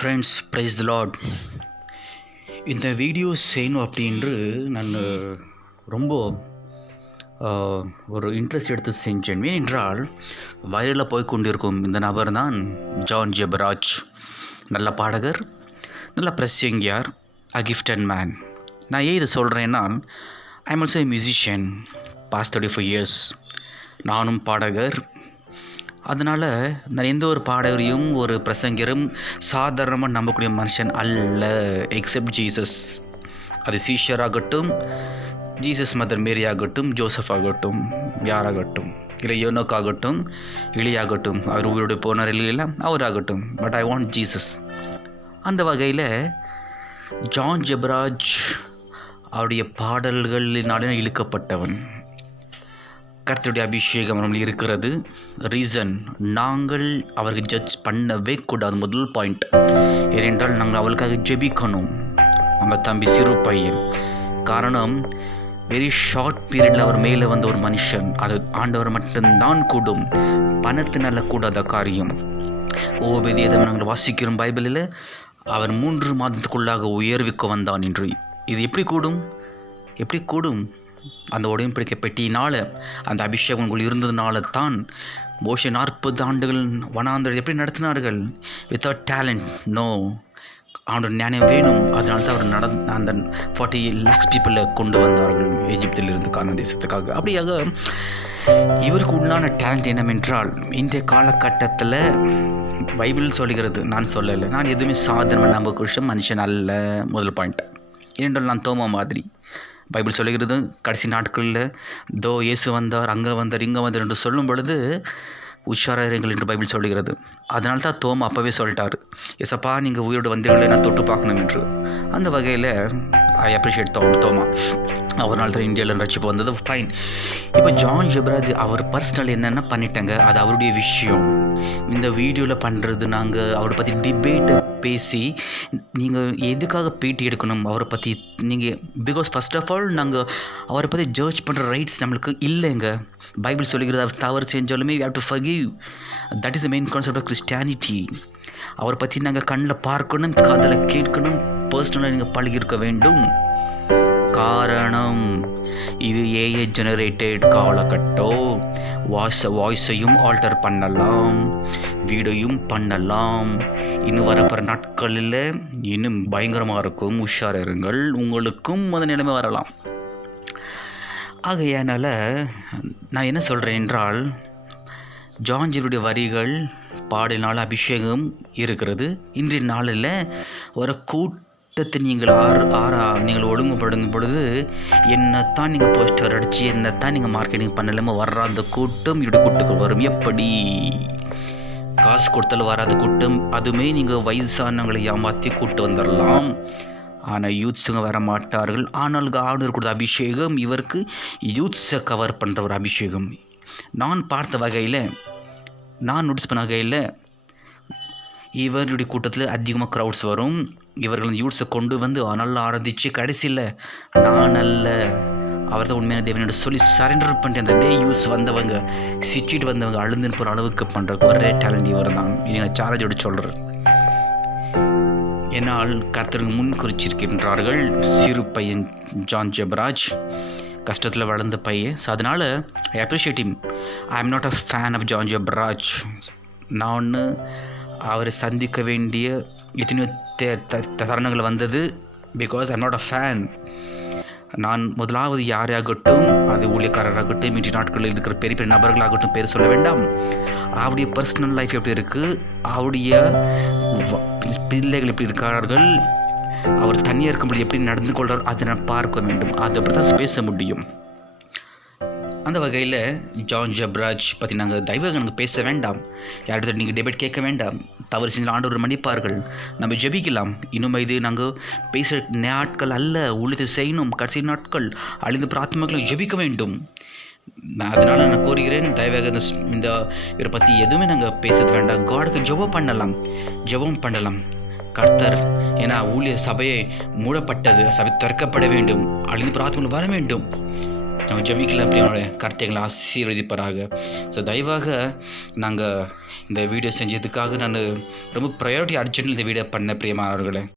Friends, price தி Lord. இந்த video செய்யணும் அப்படின்று நான் ரொம்ப ஒரு இன்ட்ரெஸ்ட் எடுத்து செஞ்சேன். ஏனென்றால் வைரலில் போய் கொண்டிருக்கும் இந்த நபர் தான் ஜான் ஜெபராஜ். நல்ல பாடகர், நல்ல பிரசங்கியார், அ கிஃப்டட் மேன். நான் ஏன் இதை சொல்கிறேன்னா, I am also a musician, past 34 years. நானும் பாடகர். அதனால் நான் எந்த ஒரு பாடகரையும் ஒரு பிரசங்கரும் சாதாரணமாக நம்பக்கூடிய மனுஷன் அல்ல, எக்ஸப்ட் ஜீசஸ். அது சீஷராகட்டும், ஜீசஸ் மதர் மேரி ஆகட்டும், ஜோசப் ஆகட்டும், யாராகட்டும், இல்லை யோனோக் ஆகட்டும், இலியாகட்டும், அவர் உயிரோடு போனார் இல்லையா, அவராகட்டும். But I want Jesus. அந்த வகையில் ஜான் ஜெபராஜ் அவருடைய பாடல்களினாலே இழுக்கப்பட்டவன். கர்த்தருடைய அபிஷேகம் நம்மளுக்கு இருக்கிறது. ரீசன், நாங்கள் அவருக்கு ஜட்ஜ் பண்ணவே கூடாது. முதல் பாயிண்ட் ஏனென்றால் நாங்கள் அவளுக்காக ஜெபிக்கணும். அந்த தம்பி சிறு பையன். காரணம், வெரி ஷார்ட் பீரியடில் அவர் மேலே வந்த ஒரு மனுஷன். அது ஆண்டவர் மட்டும்தான் கூடும், பணத்தினால கூடாத காரியம். ஓபேதியேதம் நாங்கள் வாசிக்கிறோம் பைபிளில். அவர் 3 மாதத்துக்குள்ளாக உயர்வுக்கு வந்தான் என்று. இது எப்படி கூடும்? அந்த உடன்படிக்கை பெட்டியினால், அந்த அபிஷேகம் உங்களுக்கு இருந்ததுனால தான் மோசே 40 ஆண்டுகள் வனாந்தரம் எப்படி நடத்தினார்கள்? Without talent, no. அவனோட ஞானம் வேணும். அதனால தான் அவர் அந்த 40 lakhs பீப்புளை கொண்டு வந்தார்கள் எகிப்திலிருந்து கானான் தேசத்துக்காக. அப்படியாக இவருக்கு உண்டான டேலண்ட் என்னவென்றால், இன்றைய காலகட்டத்தில் பைபிள் சொல்லுகிறது, நான் சொல்லலை. நான் எதுவுமே சாதாரண நம்ப மனுஷன் அல்ல. முதல் பாயிண்ட். ஏனென்றால் நான் தோமா மாதிரி. பைபிள் சொல்லுகிறது, கடைசி நாட்களில் தோ இயேசு வந்தார், அங்கே வந்தார், இங்கே வந்தார் என்று சொல்லும் பொழுது உஷாராயிருங்கள் என்று பைபிள் சொல்லுகிறது. அதனால தான் தோமா அப்போவே சொல்லிட்டார், எசப்பா நீங்கள் உயிரோடு வந்தீர்களே, நான் தொட்டு பார்க்கணும் என்று. அந்த வகையில் ஐ அப்ரிஷியேட் தோமா. அவரால் தான் இந்தியாவில் ரட்சிப்பு வந்தது. ஃபைன். இப்போ ஜான் ஜெபராஜ் அவர் பர்சனல் என்னென்ன பண்ணிட்டாங்க, அது அவருடைய விஷயம். இந்த வீடியோவில் பண்ணுறது, நாங்கள் அவரை பற்றி டிபேட்டை பேசி, நீங்கள் எதுக்காக பேட்டி எடுக்கணும் அவரை பற்றி? நீங்கள் பிகாஸ் ஃபர்ஸ்ட் ஆஃப் ஆல் நாங்கள் அவரை பற்றி ஜட்ஜ் பண்ணுற ரைட்ஸ் நம்மளுக்கு இல்லைங்க. பைபிள் சொல்லுகிறது, அவர் தவறு செஞ்சாலுமே we have to forgive. That is the main concept of Christianity. அவரை பற்றி நாங்கள் கண்ணில் பார்க்கணும், காதில் கேட்கணும், பர்சனலாக நீங்கள் பழகியிருக்க வேண்டும். காரணம், இது ஏஐ ஜெனரேட்டட் காலகட்டம். வாய்ஸையும் ஆல்டர் பண்ணலாம், வீடியோயும் பண்ணலாம். இன்னும் வரப்போகிற நாட்களில் இன்னும் பயங்கரமாக இருக்கும். உஷாராக இருங்கள், உங்களுக்கும் அந்த நிலைமை வரலாம். ஆகையானால் நான் என்ன சொல்கிறேன் என்றால், ஜான் ஜெபருடைய வரிகள் பாடினால் அபிஷேகம் இருக்கிறது. இன்றைய நாளில் ஒரு கூட்டத்தை நீங்கள் ஒழுங்குபடுத்தும் பொழுது, என்னத்தான் நீங்கள் போஸ்டர் அடித்து, என்னத்தான் நீங்கள் மார்க்கெட்டிங் பண்ணலாமல் வர்ற அந்த கூட்டம் இப்படி கூட்டுக்கு வரும். எப்படி? காசு கொடுத்தாலும் வராத கூட்டம். அதுவுமே நீங்கள் வயசானவங்களை ஏமாற்றி கூட்டு வந்துடலாம். ஆனால் யூத்ஸுங்க வர மாட்டார்கள். ஆனால் ஆண்டவர் கொடுத்த அபிஷேகம் இவருக்கு யூத்ஸை கவர் பண்ணுற ஒரு அபிஷேகம். நான் பார்த்த வகையில், நான் நோட்டீஸ் பண்ண வகையில், இவருடைய கூட்டத்தில் அதிகமாக க்ரௌட்ஸ் வரும். இவர்கள் யூத்ஸை கொண்டு வந்து நல்லா ஆராதிச்சு கடைசியில் நான் அல்ல, அவர் தான் உண்மையான தேவனோட சொல்லி சரண்டர் பண்ணிட்டு அந்த டே யூஸ் வந்தவங்க, சிச்சிட்டு வந்தவங்க அழுந்துன்னு போகிற அளவுக்கு பண்ணுற ஒரே டேலண்ட் இவர் தான். இனி நான் சார்ஜோடு சொல்கிறேன். என்னால் கர்த்தருக்கு முன் குறிச்சிருக்கின்றார்கள். சிறு பையன் ஜான் ஜெபராஜ், கஷ்டத்தில் வளர்ந்த பையன். ஸோ அதனால் I appreciate him. I am not a fan of John Jebaraj. நான் அவரை சந்திக்க வேண்டிய எத்தனையோ தருணங்கள் வந்தது. Because I am not a fan. நான் முதலாவது யாராகட்டும், அது ஊழியக்காரராகட்டும், இன்றைய நாட்களில் இருக்கிற பெரிய பெரிய நபர்களாகட்டும், பேர் சொல்ல வேண்டாம், அவருடைய பர்சனல் லைஃப் எப்படி இருக்குது, அவருடைய பிள்ளைகள் எப்படி இருக்கிறார்கள், அவர் தனியாக இருக்கும்போது எப்படி நடந்து கொள்கிறார், அதை நான் பார்க்க வேண்டும். அதை அப்படி தான் பேச முடியும். அந்த வகையில் ஜான் ஜெபராஜ் பற்றி நாங்கள் தயவாக பேச வேண்டாம். யார்கிட்ட நீங்கள் டிபேட் கேட்க வேண்டாம். தவறு செஞ்சு ஆண்டவர் மன்னிப்பார்கள். நம்ம ஜெபிக்கலாம். இன்னும் இது நாங்கள் பேசுகிற நாட்கள் அல்ல, ஊழியத்தை செய்யணும். கடைசி நாட்கள் அழிந்து பிரார்த்தனைகளை ஜெபிக்க வேண்டும். அதனால் நான் கோருகிறேன், தயவாக இந்த இவரை பற்றி எதுவுமே நாங்கள் பேசுறது வேண்டாம். காடுக்கு ஜெபம் பண்ணலாம். கர்த்தர், ஏன்னா ஊழிய சபையை மூடப்பட்டது, சபை திறக்கப்பட வேண்டும், அழிந்து பிரார்த்தனை வர வேண்டும். நம்ம ஜெபிக்கலாம் பிரியமானவர்களே, கர்த்தர் ஆசீர்வதிப்பாராக. ஸோ தயவாக நாங்கள் இந்த வீடியோ செஞ்சதுக்காக நான் ரொம்ப ப்ரையாரிட்டி அர்ஜென்ட்டில் இந்த வீடியோ பண்ண பிரியமானவர்களே.